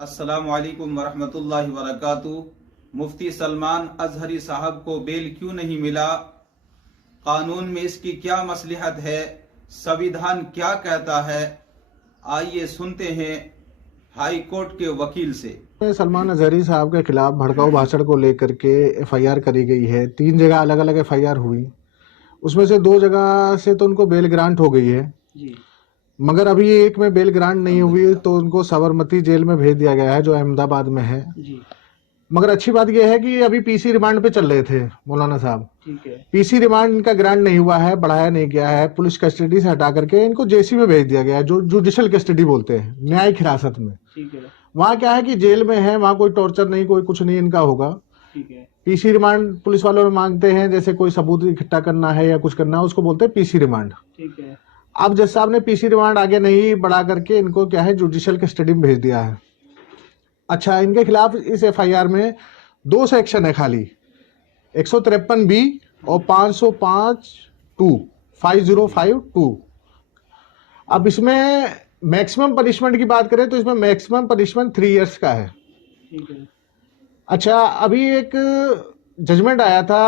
अस्सलामु अलैकुम वरहमतुल्लाहि वबरकातुहू। मुफ्ती सलमान अजहरी साहब को बेल क्यों नहीं मिला? कानून में इसकी क्या मसलहत है? संविधान क्या कहता है? आइए सुनते हैं हाई कोर्ट के वकील से। सलमान अजहरी साहब के खिलाफ भड़काऊ भाषण को लेकर के एफआईआर करी गई है। 3 जगह अलग अलग एफआईआर हुई, उसमें से 2 जगह से तो उनको बेल ग्रांट हो गई है जी। मगर अभी एक में बेल ग्रांट नहीं हुई तो उनको साबरमती जेल में भेज दिया गया है जो अहमदाबाद में है। जी। मगर अच्छी बात यह है कि अभी पीसी रिमांड पे चल रहे थे मौलाना साहब। ठीक है। पीसी रिमांड इनका ग्रांट नहीं हुआ है, बढ़ाया नहीं गया है, पुलिस कस्टडी से हटा करके इनको जेसी में भेज दिया गया है, जो जुडिशल कस्टडी बोलते हैं, न्यायिक हिरासत में। ठीक है। वहाँ क्या है कि जेल में है, वहाँ कोई टॉर्चर नहीं, कोई कुछ नहीं इनका होगा। ठीक है। पीसी रिमांड पुलिस वालों में मांगते हैं, जैसे कोई सबूत इकट्ठा करना है या कुछ करना है, उसको बोलते हैं पीसी रिमांड। ठीक है। अब जज साहब ने पीसी रिमांड आगे नहीं बढ़ा करके इनको क्या है जुडिशियल कस्टडी में भेज दिया है। अच्छा, इनके खिलाफ इस एफआईआर में 2 सेक्शन है खाली, 153B और 505(2). अब इसमें मैक्सिमम पनिशमेंट की बात करें तो इसमें मैक्सिमम पनिशमेंट 3 इयर्स का है। ठीक है। अच्छा, अभी एक जजमेंट आया था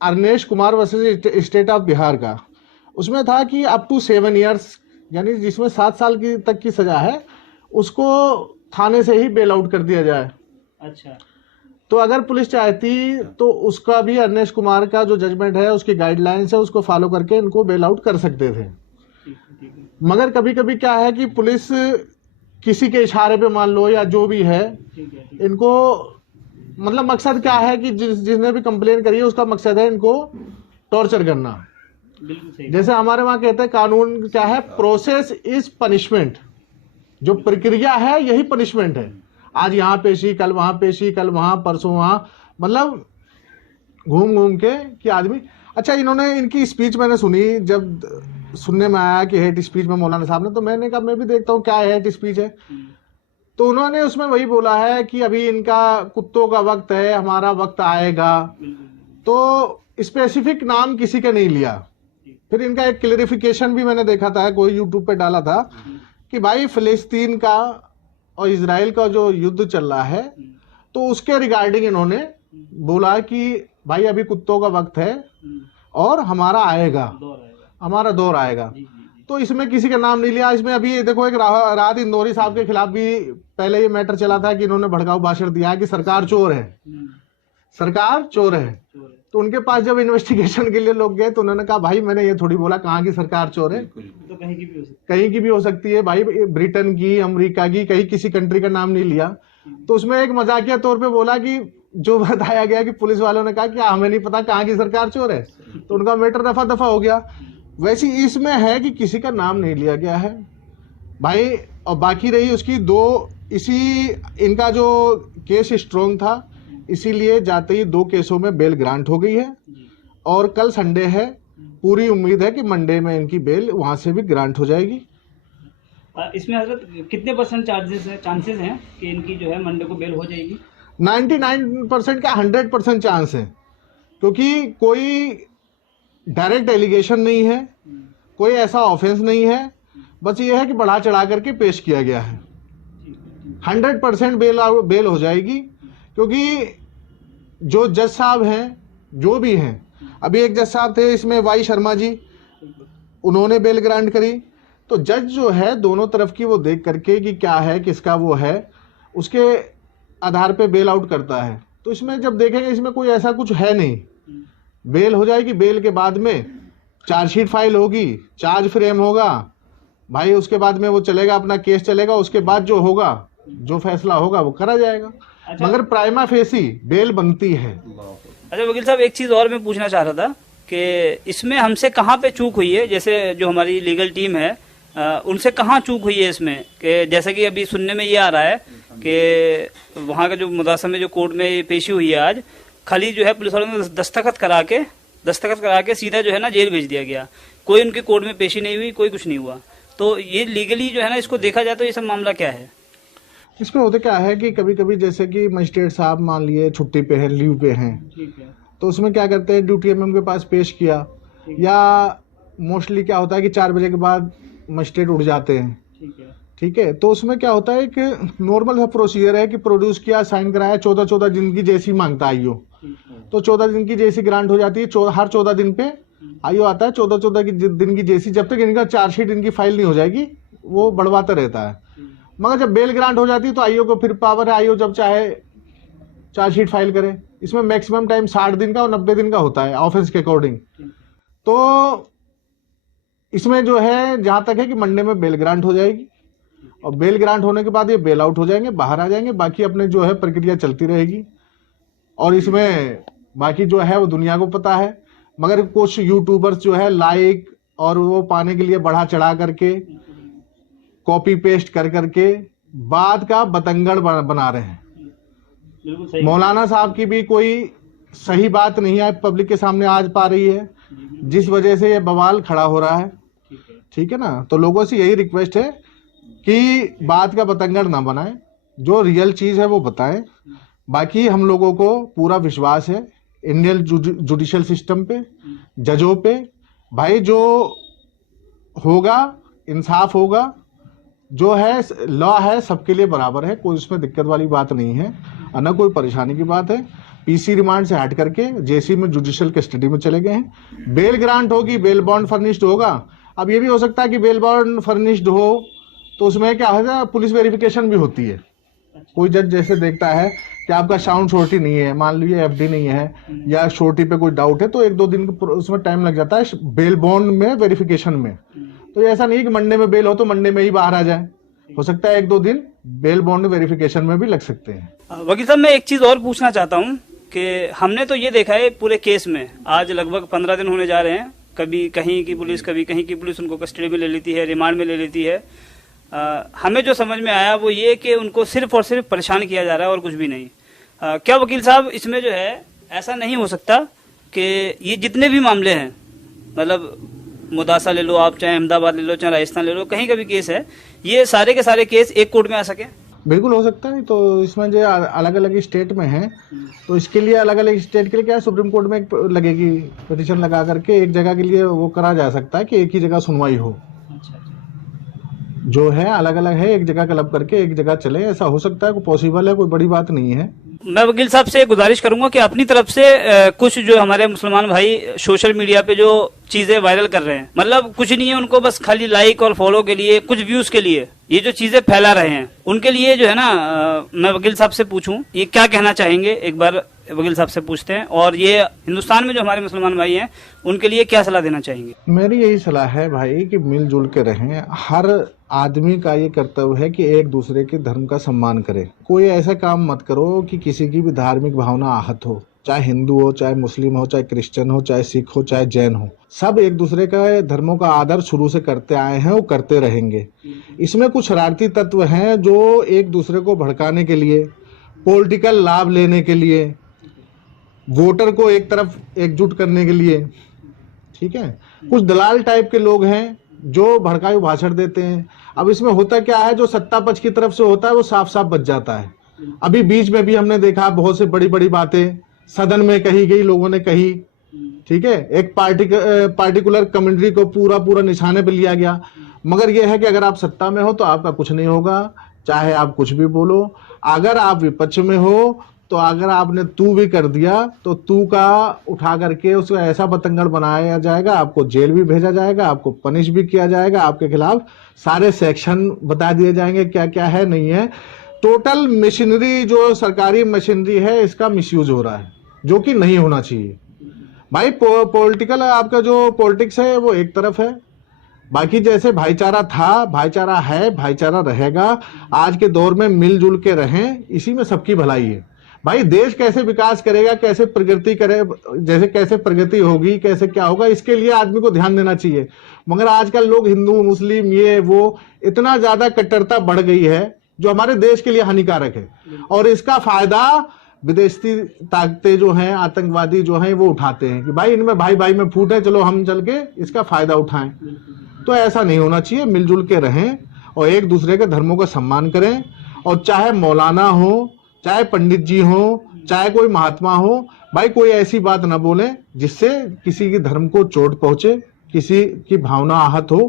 Arnesh Kumar versus state of Bihar का, उसमें था कि अप टू 7 इयर्स, यानी जिसमें 7 साल की तक की सजा है उसको थाने से ही बेल आउट कर दिया जाए। अच्छा। तो अगर पुलिस चाहती तो उसका भी अरनेश कुमार का जो जजमेंट है, उसकी गाइडलाइंस है, उसको फॉलो करके इनको बेल आउट कर सकते थे। ठीक है। मगर कभी कभी क्या है कि पुलिस किसी के इशारे पे मान लो या जो भी है, ठीक है। इनको मतलब मकसद क्या है कि जिसने भी कंप्लेन करी है उसका मकसद है इनको टॉर्चर करना। बिल्कुल सही। जैसे हमारे वहां कहते हैं कानून क्या है, प्रोसेस इज पनिशमेंट। जो प्रक्रिया है यही पनिशमेंट है। आज यहाँ पेशी, कल वहां पेशी, कल वहां, परसों वहां, मतलब घूम घूम के कि आदमी। अच्छा, इन्होंने इनकी स्पीच मैंने सुनी, जब सुनने में आया कि हेट स्पीच में मौलाना साहब ने, तो मैंने कहा मैं भी देखता हूँ क्या हेट स्पीच है। तो उन्होंने उसमें वही बोला है कि अभी इनका कुत्तों का वक्त है, हमारा वक्त आएगा। तो स्पेसिफिक नाम किसी का नहीं लिया। फिर इनका एक क्लेरिफिकेशन भी मैंने देखा था, कोई यूट्यूब पे डाला था कि भाई फिलिस्तीन का और इजराइल का जो युद्ध चल रहा है, तो उसके रिगार्डिंग इन्होंने बोला कि भाई अभी कुत्तों का वक्त है और हमारा हमारा दौर आएगा। तो इसमें किसी का नाम नहीं लिया। इसमें अभी देखो एक राहत इंदौरी साहब के खिलाफ भी पहले ये मैटर चला था कि इन्होंने भड़काऊ भाषण दिया है कि सरकार चोर है, सरकार चोर है। तो उनके पास जब इन्वेस्टिगेशन के लिए लोग गए तो उन्होंने कहा भाई मैंने ये थोड़ी बोला कहाँ की सरकार चोर है, तो कहीं की भी हो सकती है भाई, ब्रिटेन की, अमेरिका की, कहीं किसी कंट्री का नाम नहीं लिया। तो उसमें एक मजाकिया तौर पे बोला कि जो बताया गया कि पुलिस वालों ने कहा कि हमें नहीं पता कहाँ की सरकार चोर है, तो उनका मैटर दफा दफा हो गया। वैसे इसमें है कि किसी का नाम नहीं लिया गया है भाई। और बाकी रही उसकी 2, इसी इनका जो केस स्ट्रॉन्ग था, इसीलिए जाते ही 2 केसों में बेल ग्रांट हो गई है और कल संडे है, पूरी उम्मीद है कि मंडे में इनकी बेल वहां से भी ग्रांट हो जाएगी। इसमें हजरत कितने % चांसेस हैं कि इनकी जो है मंडे को बेल हो जाएगी? 99% का 100% चांस है, क्योंकि कोई डायरेक्ट एलिगेशन नहीं है, कोई ऐसा ऑफेंस नहीं है, बस ये है कि बढ़ा चढ़ा करके पेश किया गया है। 100% बेल हो जाएगी, क्योंकि जो जज साहब हैं, जो भी हैं, अभी एक जज साहब थे इसमें वाई शर्मा जी, उन्होंने बेल ग्रांट करी। तो जज जो है दोनों तरफ की वो देख करके कि क्या है, किसका वो है, उसके आधार पे बेल आउट करता है। तो इसमें जब देखेंगे इसमें कोई ऐसा कुछ है नहीं, बेल हो जाएगी। बेल के बाद में चार्जशीट फाइल होगी, चार्ज फ्रेम होगा भाई, उसके बाद में वो चलेगा, अपना केस चलेगा, उसके बाद जो होगा, जो फैसला होगा वो करा जाएगा। अच्छा। मगर प्राइमा फेसी बेल बनती है। अच्छा वकील साहब, एक चीज और मैं पूछना चाह रहा था कि इसमें हमसे कहाँ पे चूक हुई है, जैसे जो हमारी लीगल टीम है उनसे कहाँ चूक हुई है इसमें, कि जैसे कि अभी सुनने में ये आ रहा है कि वहाँ का जो मुदासा में जो कोर्ट में पेशी हुई है आज, खाली जो है पुलिस वालों ने दस्तखत करा के सीधा जो है ना जेल भेज दिया गया, कोई उनकी कोर्ट में पेशी नहीं हुई, कोई कुछ नहीं हुआ। तो ये लीगली जो है ना, इसको देखा जाए तो ये सब मामला क्या है? इसमें होता क्या है कि कभी कभी जैसे कि मजिस्ट्रेट साहब मान लिए छुट्टी पे हैं, लीव पे हैं, ठीक है, तो उसमें क्या करते हैं, ड्यूटी एमएम के पास पेश किया, या मोस्टली क्या होता है कि 4 बजे के बाद मजिस्ट्रेट उठ जाते हैं, ठीक है, ठीक है, तो उसमें क्या होता है कि नॉर्मल प्रोसीजर है कि प्रोड्यूस किया, साइन कराया, 14 दिन की जैसी मांगता है आईओ, तो 14 दिन की जैसी ग्रांट हो जाती है। हर 14 दिन पे आईओ आता है, 14 दिन की जैसी, जब तक इनका चार्जशीट इनकी फाइल नहीं हो जाएगी वो बढ़वाता रहता है। मगर जब बेल ग्रांट हो जाती है तो आईओ को फिर पावर है, आईओ जब चाहे चार्जशीट फाइल करे। इसमें मैक्सिमम टाइम 60 दिन का और 90 दिन का होता है ऑफेंस के अकॉर्डिंग। तो इसमें जो है जहां तक है कि मंडे में बेल ग्रांट हो जाएगी और बेल ग्रांट होने के बाद ये बेल आउट हो जाएंगे, बाहर आ जाएंगे, बाकी अपने जो है प्रक्रिया चलती रहेगी। और इसमें बाकी जो है वो दुनिया को पता है, मगर कुछ यूट्यूबर्स जो है लाइक और वो पाने के लिए बढ़ा चढ़ा करके कॉपी पेस्ट कर करके बात का बतंगड़ बना रहे हैं। मौलाना साहब की भी कोई सही बात नहीं है पब्लिक के सामने आज पा रही है, जिस वजह से ये बवाल खड़ा हो रहा है। ठीक है ना, तो लोगों से यही रिक्वेस्ट है कि बात का बतंगड़ ना बनाएं, जो रियल चीज है वो बताएं। बाकी हम लोगों को पूरा विश्वास है इंडियन जुडिशियल सिस्टम पे, जजों पे। भाई जो होगा इंसाफ होगा, जो है लॉ है सबके लिए बराबर है, कोई उसमें दिक्कत वाली बात नहीं है और न कोई परेशानी की बात है। पीसी रिमांड से हट करके जेसी में जुडिशियल कस्टडी में चले गए हैं। बेल ग्रांट होगी, बेल बॉन्ड फर्निश्ड होगा। अब ये भी हो सकता है कि बेल बॉन्ड फर्निश्ड हो तो उसमें क्या होगा, पुलिस वेरिफिकेशन भी होती है। कोई जज जैसे देखता है कि आपका साउंड श्योरिटी नहीं है, मान लीजिए एफडी नहीं है या श्योरिटी पे कोई डाउट है, तो 1-2 दिन उसमें टाइम लग जाता है बेल बॉन्ड में वेरिफिकेशन में। तो ऐसा नहीं कि मंडे में बेल हो तो मंडे में ही बाहर आ जाए, हो सकता है 1-2 दिन बेल बॉन्ड वेरिफिकेशन में भी लग सकते हैं। वकील साहब, मैं एक चीज और पूछना चाहता हूँ कि हमने तो ये देखा है पूरे केस में आज लगभग 15 दिन होने जा रहे हैं, कभी कहीं की पुलिस कभी कहीं की पुलिस उनको कस्टडी में ले लेती है, रिमांड में ले लेती है। हमें जो समझ में आया वो ये कि उनको सिर्फ और सिर्फ परेशान किया जा रहा है और कुछ भी नहीं। क्या वकील साहब इसमें जो है ऐसा नहीं हो सकता कि ये जितने भी मामले हैं, मतलब मुदासा ले लो आप, चाहे अहमदाबाद ले लो, चाहे राजस्थान ले लो, कहीं का भी केस है, ये सारे के सारे केस एक कोर्ट में आ सके? बिल्कुल हो सकता है। तो इसमें जो अलग अलग स्टेट में है तो इसके लिए अलग अलग स्टेट के लिए क्या है, सुप्रीम कोर्ट में एक लगेगी पिटीशन लगा करके एक जगह के लिए वो करा जा सकता है कि एक ही जगह सुनवाई हो। जो है अलग अलग है, एक जगह क्लब करके एक जगह चले, ऐसा हो सकता है, कोई पॉसिबल है, कोई बड़ी बात नहीं है। मैं वकील साहब से गुजारिश करूंगा कि अपनी तरफ से कुछ जो हमारे मुसलमान भाई सोशल मीडिया पे जो चीजें वायरल कर रहे हैं, मतलब कुछ नहीं है उनको, बस खाली लाइक और फॉलो के लिए, कुछ व्यूज के लिए ये जो चीजें फैला रहे हैं, उनके लिए जो है ना मैं वकील साहब से पूछूं ये क्या कहना चाहेंगे, एक बार वकील साहब से पूछते हैं। और ये हिंदुस्तान में जो हमारे मुसलमान भाई हैं उनके लिए क्या सलाह देना चाहेंगे? मेरी यही सलाह है भाई कि मिलजुल के रहें। हर आदमी का ये कर्तव्य है कि एक दूसरे के धर्म का सम्मान करे। कोई ऐसा काम मत करो कि किसी की भी धार्मिक भावना आहत हो, चाहे हिंदू हो, चाहे मुस्लिम हो, चाहे क्रिश्चियन हो, चाहे सिख हो, चाहे जैन हो। सब एक दूसरे का धर्मों का आदर शुरू से करते आए हैं और करते रहेंगे। इसमें कुछ शरारती तत्व हैं जो एक दूसरे को भड़काने के लिए, पॉलिटिकल लाभ लेने के लिए, वोटर को एक तरफ एकजुट करने के लिए, ठीक है, कुछ दलाल टाइप के लोग हैं जो भड़काऊ भाषण देते हैं। अब इसमें होता क्या है, जो सत्ता पक्ष की तरफ से होता है वो साफ साफ बच जाता है। अभी बीच में भी हमने देखा बहुत से बड़ी बड़ी बातें सदन में कही गई, लोगों ने कही, ठीक है, एक पार्टिकुलर कम्युनिटी को पूरा निशाने पे लिया गया। मगर यह है कि अगर आप सत्ता में हो तो आपका कुछ नहीं होगा, चाहे आप कुछ भी बोलो। अगर आप विपक्ष में हो तो अगर आपने तू भी कर दिया तो तू का उठा करके उसको ऐसा बतंगड़ बनाया जाएगा, आपको जेल भी भेजा जाएगा, आपको पनिश भी किया जाएगा, आपके खिलाफ सारे सेक्शन बता दिए जाएंगे क्या क्या है नहीं है। टोटल मशीनरी जो सरकारी मशीनरी है इसका मिसयूज हो रहा है, जो कि नहीं होना चाहिए। भाई पॉलिटिकल आपका जो पॉलिटिक्स है वो एक तरफ है, बाकी जैसे भाईचारा था, भाईचारा है, भाईचारा रहेगा। आज के दौर में मिलजुल के रहें, इसी में सबकी भलाई है। भाई देश कैसे विकास करेगा, कैसे प्रगति करे, जैसे कैसे प्रगति होगी, कैसे क्या होगा, इसके लिए आदमी को ध्यान देना चाहिए। मगर आजकल लोग हिंदू मुस्लिम ये वो इतना ज्यादा कट्टरता बढ़ गई है जो हमारे देश के लिए हानिकारक है, और इसका फायदा विदेशी ताकतें जो हैं, आतंकवादी जो हैं वो उठाते हैं कि भाई इनमें भाई भाई में फूट है, चलो हम चल के इसका फायदा उठाएं। तो ऐसा नहीं होना चाहिए, मिलजुल के रहें और एक दूसरे के धर्मों का सम्मान करें। और चाहे मौलाना हो, चाहे पंडित जी हो, चाहे कोई महात्मा हो, भाई कोई ऐसी बात ना बोले जिससे किसी के धर्म को चोट पहुंचे, किसी की भावना आहत हो।